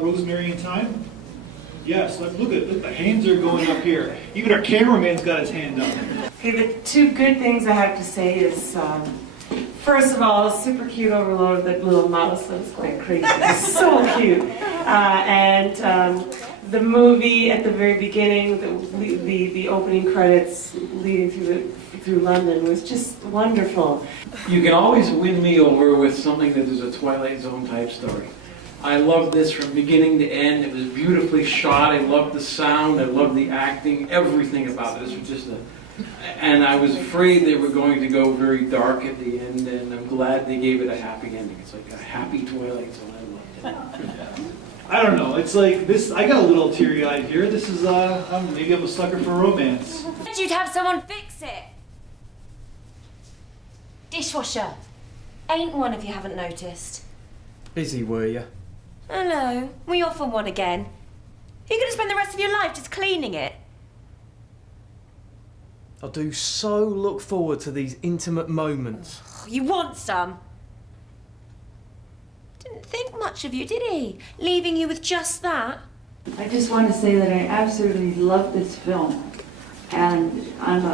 Rosemary and thyme? Yes, look at the hands are going up here. Even our cameraman's got his hand up. Okay, the two good things I have to say is, first of all, super cute overload, that little mouse that was going crazy. It's so cute. The movie at the very beginning, the opening credits leading through London was just wonderful. You can always win me over with something that is a Twilight Zone type story. I loved this from beginning to end. It was beautifully shot. I loved the sound. I loved the acting. Everything about this was just and I was afraid they were going to go very dark at the end, and I'm glad they gave it a happy ending. It's like a happy Twilight Zone. I loved it. I don't know, it's like this, I got a little teary-eyed here. This is, maybe I'm a sucker for romance. You'd have someone fix it. Dishwasher. Ain't one if you haven't noticed. Busy, were you? Hello. We off on one again. You're going to spend the rest of your life just cleaning it. I do so look forward to these intimate moments. You want some? Didn't think much of you, did he? Leaving you with just that? I just want to say that I absolutely love this film, and I'm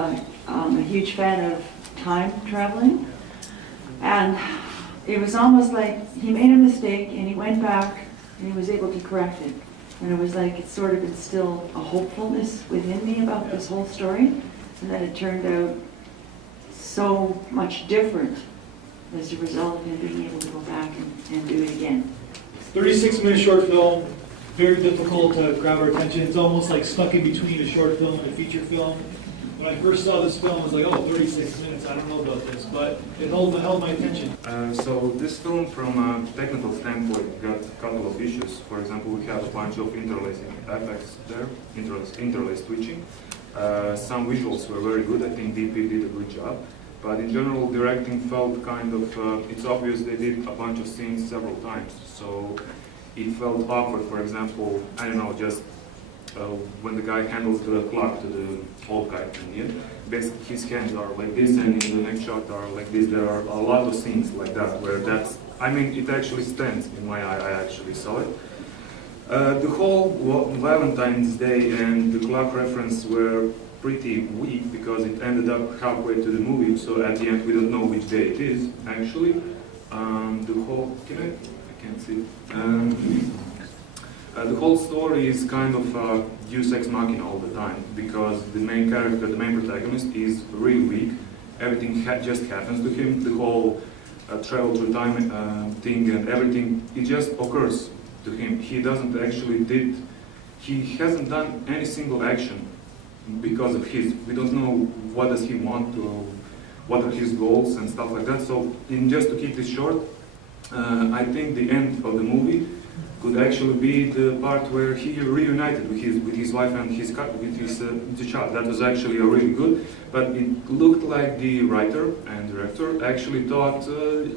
a huge fan of time traveling, and it was almost like he made a mistake and he went back and he was able to correct it, and it was like it sort of instilled a hopefulness within me about this whole story, and then it turned out so much different as a result of him being able to go back and do it again. 36-minute short film, very difficult to grab our attention. It's almost like stuck in between a short film and a feature film. When I first saw this film, I was like, oh, 36 minutes, I don't know about this, but it held my attention. So this film, from a technical standpoint, got a couple of issues. For example, we have a bunch of interlacing effects there, interlaced switching. Some visuals were very good. I think DP did a good job. But in general, directing felt kind of, it's obvious they did a bunch of scenes several times. So it felt awkward. For example, I don't know, just when the guy handles the clock to the old guy in the end, basically his hands are like this, and in the next shot are like this. There are a lot of scenes like that where that's, I mean, it actually stands in my eye. I actually saw it. The whole Valentine's Day and the clock reference were pretty weak because it ended up halfway to the movie, so at the end we don't know which day it is, actually. The whole, I can't see. The whole story is kind of deus ex machina all the time, because the main character, the main protagonist, is really weak. Everything just happens to him. The whole travel through time thing and everything, it just occurs to him. He doesn't actually he hasn't done any single action because of we don't know what does he want, what are his goals and stuff like that. So just to keep this short, I think the end of the movie could actually be the part where he reunited with his wife and the child. That was actually really good, but it looked like the writer and director actually thought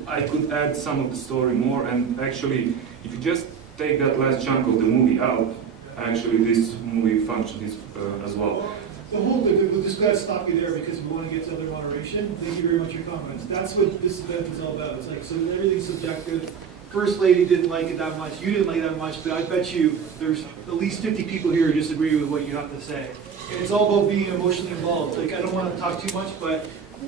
I could add some of the story more, and actually if you just take that last chunk of the movie out, actually this movie functions as well. The whole thing, we'll just got to stop you there because we want to get to other moderation. Thank you very much for your comments. That's what this event is all about. It's like, so everything's subjective. First lady didn't like it that much, you didn't like it that much, but I bet you there's at least 50 people here who disagree with what you have to say. And it's all about being emotionally involved. Like, I don't want to talk too much, but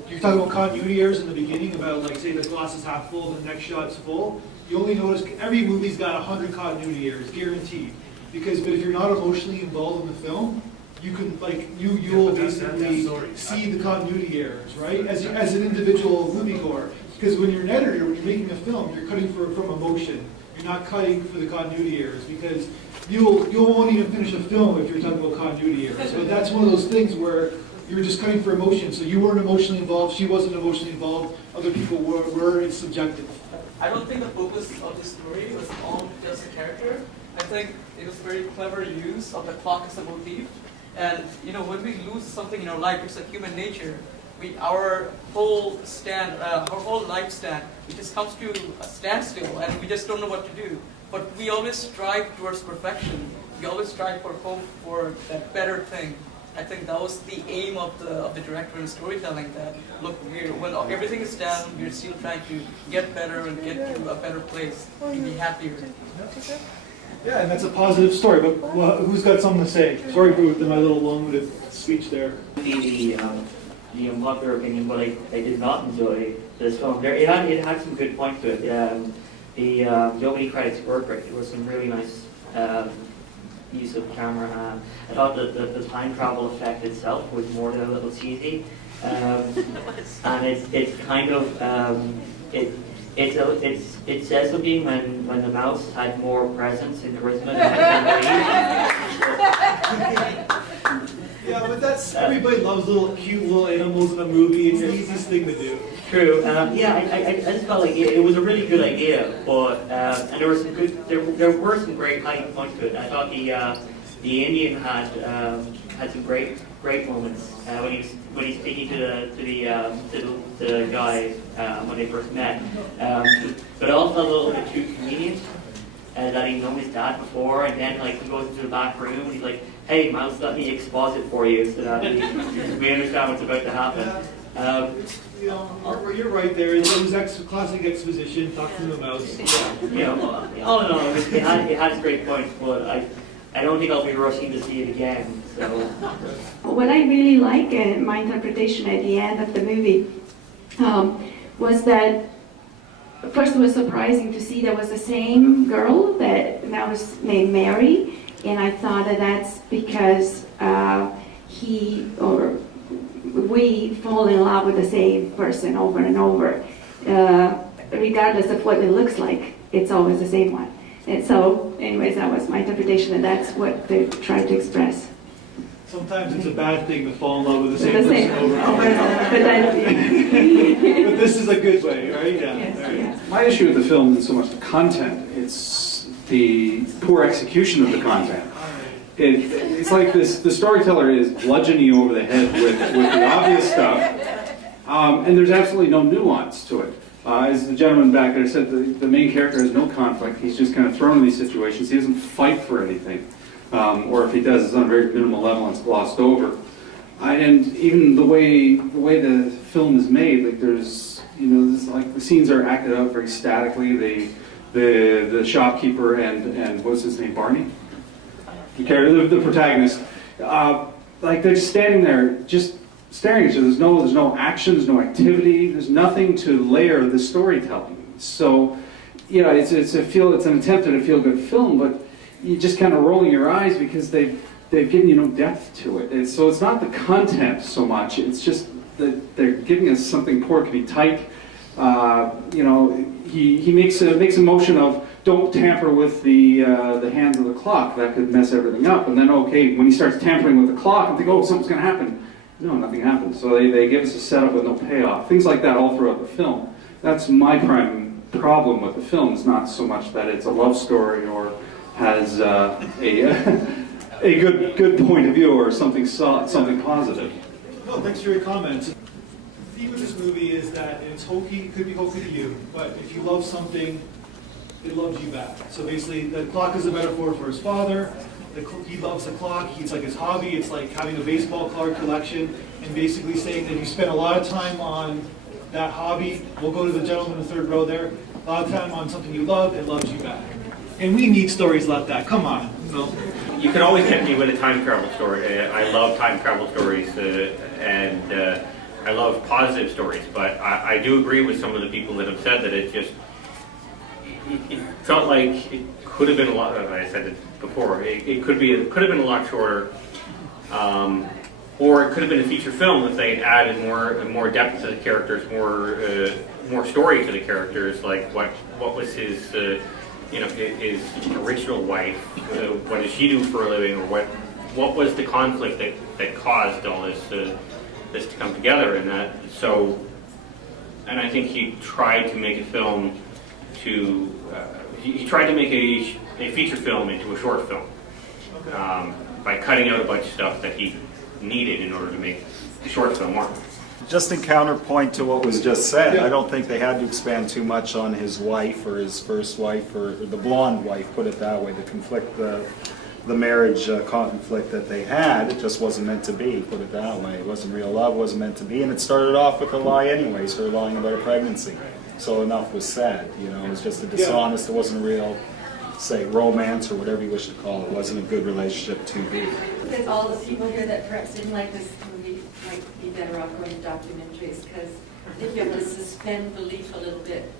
you're talking about continuity errors in the beginning, about like, say the glass is half full, the next shot's full. You only notice every movie's got 100 continuity errors, guaranteed. But if you're not emotionally involved in the film, you can you'll basically see the continuity errors, right? As an individual moviegoer. Because when you're an editor, when you're making a film, you're cutting from emotion. You're not cutting for the continuity errors, because you won't even finish a film if you're talking about continuity errors. So that's one of those things where you're just cutting for emotion. So you weren't emotionally involved, she wasn't emotionally involved, other people were. It's subjective. I don't think the focus of the story was on just the character. I think it was very clever use of the clock as a motif. And when we lose something in our life, it's like human nature. Our whole lifespan, it just comes to a standstill, and we just don't know what to do. But we always strive towards perfection. We always strive for hope, for that better thing. I think that was the aim of the director and storytelling. That look, when everything is down, we're still trying to get better and get to a better place, to be happier. Yeah, and that's a positive story, but who's got something to say? Sorry for my little long-winded speech there. The unpopular opinion, but I did not enjoy this film. It had some good points to it. The opening credits were great. There was some really nice use of camera. I thought that the time travel effect itself was more than a little cheesy, and it's kind of it says something when the mouse had more presence and charisma than Yeah, but that's, everybody loves cute little animals in a movie. It's the easiest thing to do. True. I just felt like it was a really good idea, but and there were some good, there were some great high points to it. I thought the Indian had some great moments when he's speaking to the guy when they first met. But it all felt a little bit too convenient. That he'd known his dad before, and then like he goes into the back room and he's like, "Hey, mouse, let me exposit for you so that we understand what's about to happen." You know, you're right there. It was classic exposition, talking to the mouse. Yeah, you know, all in all, it had its great points, but I don't think I'll be rushing to see it again. So, what I really like, my interpretation at the end of the movie, was that first it was surprising to see there was the same girl that was named Mary, and I thought that that's because he or we fall in love with the same person over and over, regardless of what it looks like. It's always the same one. And so, anyways, that was my interpretation, and that's what they tried to express. Sometimes it's a bad thing to fall in love with the same person over and over. But this is a good way, right? Yeah. Yes. My issue with the film isn't so much the content, it's the poor execution of the content. It's like the storyteller is bludgeoning you over the head with the obvious stuff, and there's absolutely no nuance to it. As the gentleman back there said, the main character has no conflict. He's just kind of thrown in these situations. He doesn't fight for anything. Or if he does, it's on a very minimal level and it's glossed over. And even the way the film is made, like there's like the scenes are acted out very statically. The shopkeeper and what's his name, Barney? The protagonist, like they're just standing there, just staring at each other. There's no action, there's no activity, there's nothing to layer the storytelling. So, it's an attempt at a feel-good film, but you just kind of rolling your eyes because they've given you no depth to it. So it's not the content so much, it's just that they're giving us something poor. It can be tight. He makes a motion of don't tamper with the hands of the clock. That could mess everything up. And then, okay, when he starts tampering with the clock, I think, oh, something's going to happen. No, nothing happens. So they give us a setup with no payoff. Things like that all throughout the film. That's my prime problem with the film. It's not so much that it's a love story or has a good point of view or something positive. No, thanks for your comments. The theme of this movie is that it's hokey, it could be hokey to you, but if you love something, it loves you back. So basically, the clock is a metaphor for his father. He loves the clock. It's like his hobby. It's like having a baseball card collection, and basically saying that you spend a lot of time on that hobby. We'll go to the gentleman in the third row there. A lot of time on something you love, it loves you back. And we need stories like that. Come on. You can always get me with a time travel story. I love time travel stories, and I love positive stories. But I do agree with some of the people that have said that it felt like it could have been a lot. I said it before. It could have been a lot shorter, or it could have been a feature film if they had added more depth to the characters, more story to the characters. Like what was his his original wife, what does she do for a living, or what was the conflict that caused all this to come together, and I think he tried to make a film he tried to make a feature film into a short film by cutting out a bunch of stuff that he needed in order to make the short film work. Just in counterpoint to what was just said, I don't think they had to expand too much on his wife or his first wife or the blonde wife, put it that way, the marriage conflict that they had. It just wasn't meant to be, put it that way. It wasn't real love, wasn't meant to be, and it started off with a lie anyways, her lying about a pregnancy. So enough was said, it was just a dishonest, it wasn't real. say, romance or whatever you wish to call it, wasn't a good relationship to be. That all the people here that perhaps didn't like this movie might be better off going to documentaries, because I think you have to suspend belief a little bit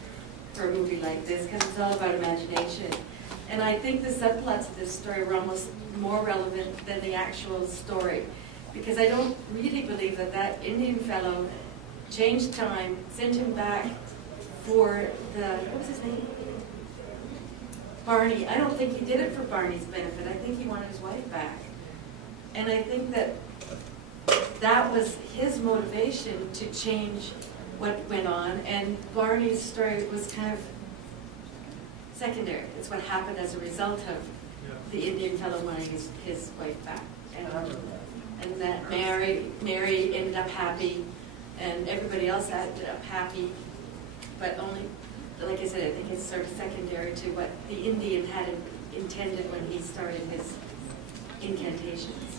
for a movie like this, because it's all about imagination. And I think the subplots of this story were almost more relevant than the actual story, because I don't really believe that that Indian fellow changed time, sent him back for the, what was his name? Barney. I don't think he did it for Barney's benefit. I think he wanted his wife back. And I think that that was his motivation to change what went on, and Barney's story was kind of secondary. It's what happened as a result of the Indian fellow wanting his wife back. And that Mary ended up happy, and everybody else ended up happy, but only, like I said, I think it's sort of secondary to what the Indian had intended when he started his incantations.